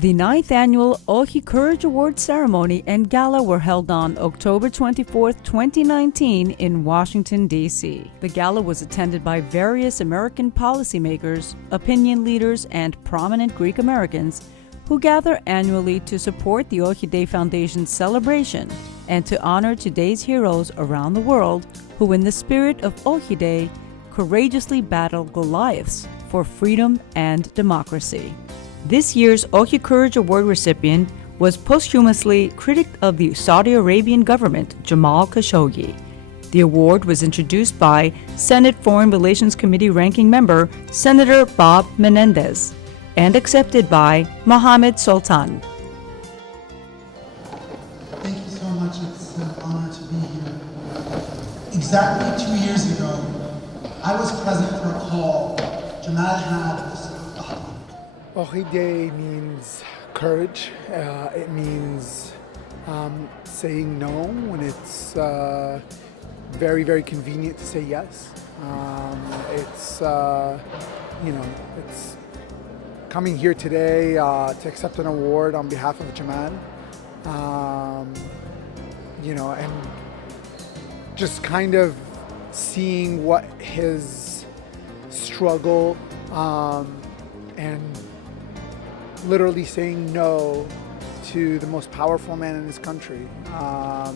The 9th annual Oxi Courage Award Ceremony and Gala were held on October 24, 2019 in Washington, D.C. The gala was attended by various American policymakers, opinion leaders, and prominent Greek Americans who gather annually to support the Oxi Day Foundation's celebration and to honor today's heroes around the world who, in the spirit of Oxi Day, courageously battle Goliaths for freedom and democracy. This year's Oxi Courage Award recipient was posthumously critic of the Saudi Arabian government, Jamal Khashoggi. The award was introduced by Senate Foreign Relations Committee ranking member Senator Bob Menendez and accepted by Mohammed Sultan. Thank you so much. It's an honor to be here. Exactly 2 years ago, I was present for a call Jamal had. Oxi Day means courage. It means saying no when it's very, very convenient to say yes. It's coming here today to accept an award on behalf of Jamal. And just kind of seeing what his struggle and literally saying no to the most powerful man in his country,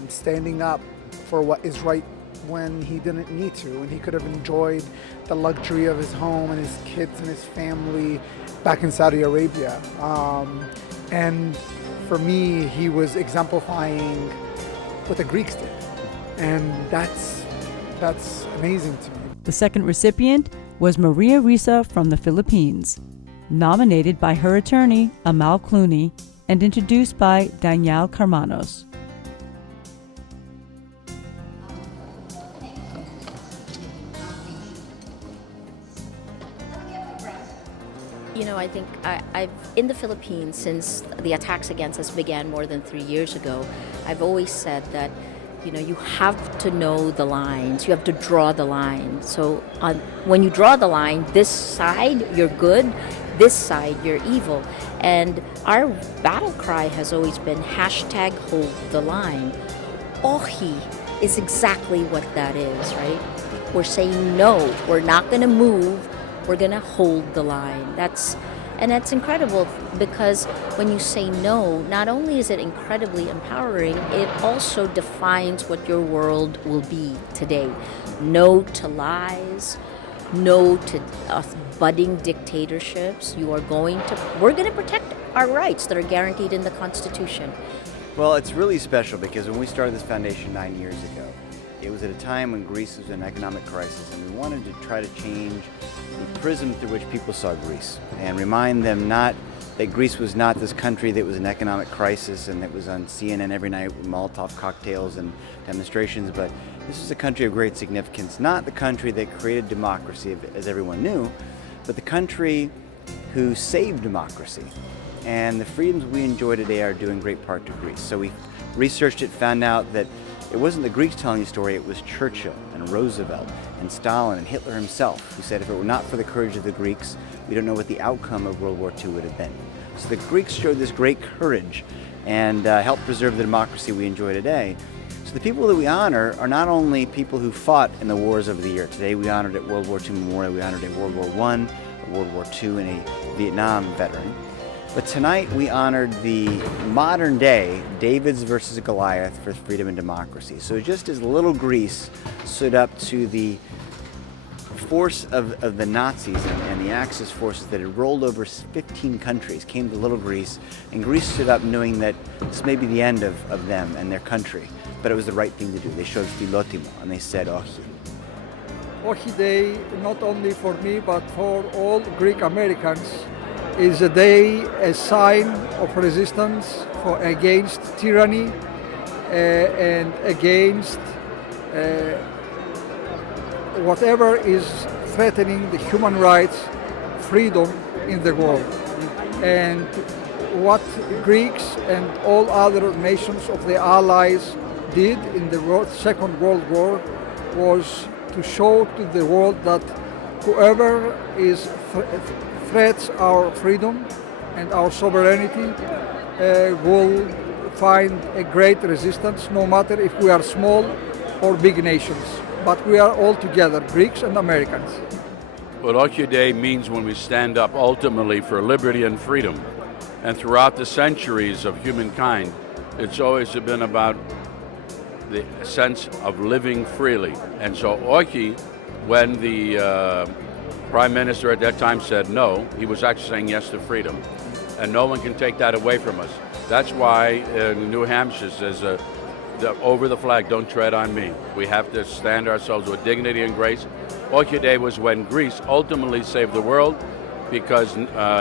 standing up for what is right when he didn't need to, when he could have enjoyed the luxury of his home and his kids and his family back in Saudi Arabia. And for me, he was exemplifying what the Greeks did. And that's amazing to me. The second recipient was Maria Risa from the Philippines, nominated by her attorney, Amal Clooney, and introduced by Danielle Carmanos. I think I've in the Philippines since the attacks against us began more than 3 years ago. I've always said that you have to know the lines. You have to draw the line. So when you draw the line, this side you're good, this side you're evil. And our battle cry has always been #hold the line. Oxi is exactly what that is, right? We're saying no. We're not going to move. We're going to hold the line. That's incredible because when you say no, not only is it incredibly empowering, it also defines what your world will be today. No to lies, no to budding dictatorships. We're going to protect our rights that are guaranteed in the Constitution. Well, it's really special because when we started this foundation 9 years ago, it was at a time when Greece was in an economic crisis, and we wanted to try to change the prism through which people saw Greece and remind them not that Greece was not this country that was in economic crisis and that was on CNN every night with Molotov cocktails and demonstrations, but this is a country of great significance, not the country that created democracy, as everyone knew, but the country who saved democracy. And the freedoms we enjoy today are due in great part to Greece. So we researched it, found out that it wasn't the Greeks telling the story, it was Churchill and Roosevelt and Stalin and Hitler himself who said if it were not for the courage of the Greeks, we don't know what the outcome of World War II would have been. So the Greeks showed this great courage and helped preserve the democracy we enjoy today. So the people that we honor are not only people who fought in the wars of the year. Today we honored at World War II Memorial, we honored a World War I, a World War II, and a Vietnam veteran. But tonight we honored the modern day Davids versus Goliath for freedom and democracy. So just as little Greece stood up to the force of the Nazis and the Axis forces that had rolled over 15 countries, came to little Greece, and Greece stood up knowing that this may be the end of them and their country, but it was the right thing to do. They showed philotimo and they said Oxi. Oxi Day, not only for me but for all Greek Americans, is a day, a sign of resistance against tyranny and against whatever is threatening the human rights, freedom in the world. And what Greeks and all other nations of the Allies did in the Second World War was to show to the world that whoever threats our freedom and our sovereignty will find a great resistance, no matter if we are small or big nations. But we are all together, Greeks and Americans. What Oxi Day means when we stand up ultimately for liberty and freedom. And throughout the centuries of humankind, it's always been about the sense of living freely. And so Oxi, when the Prime Minister at that time said no, he was actually saying yes to freedom. And no one can take that away from us. That's why New Hampshire says, over the flag, don't tread on me. We have to stand ourselves with dignity and grace. Oxi Day was when Greece ultimately saved the world, because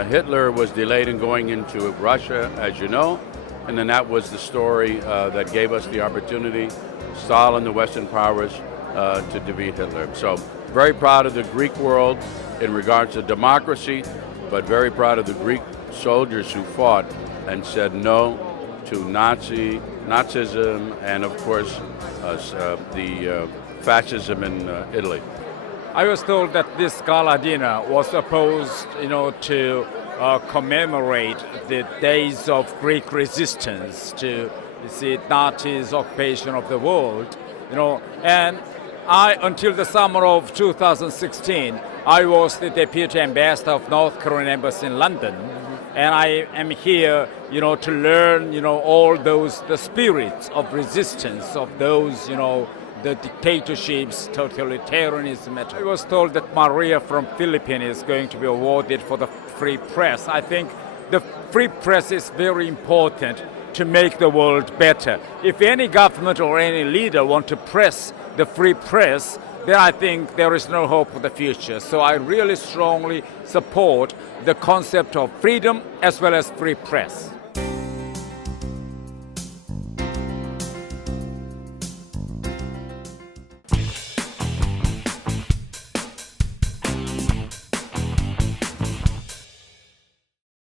Hitler was delayed in going into Russia, as you know, and then that was the story that gave us the opportunity, Stalin, the Western powers, to defeat Hitler. So very proud of the Greek world in regards to democracy, but very proud of the Greek soldiers who fought and said no to Nazism and, of course, the fascism in Italy. I was told that this gala dinner was supposed, to commemorate the days of Greek resistance to the Nazis' occupation of the world, and until the summer of 2016, I was the Deputy Ambassador of North Korean Embassy in London, and I am here, to learn, all the spirits of resistance of those, the dictatorships, totalitarianism. I was told that Maria from Philippines is going to be awarded for the free press. I think the free press is very important to make the world better. If any government or any leader want to press the free press, then I think there is no hope for the future. So I really strongly support the concept of freedom as well as free press.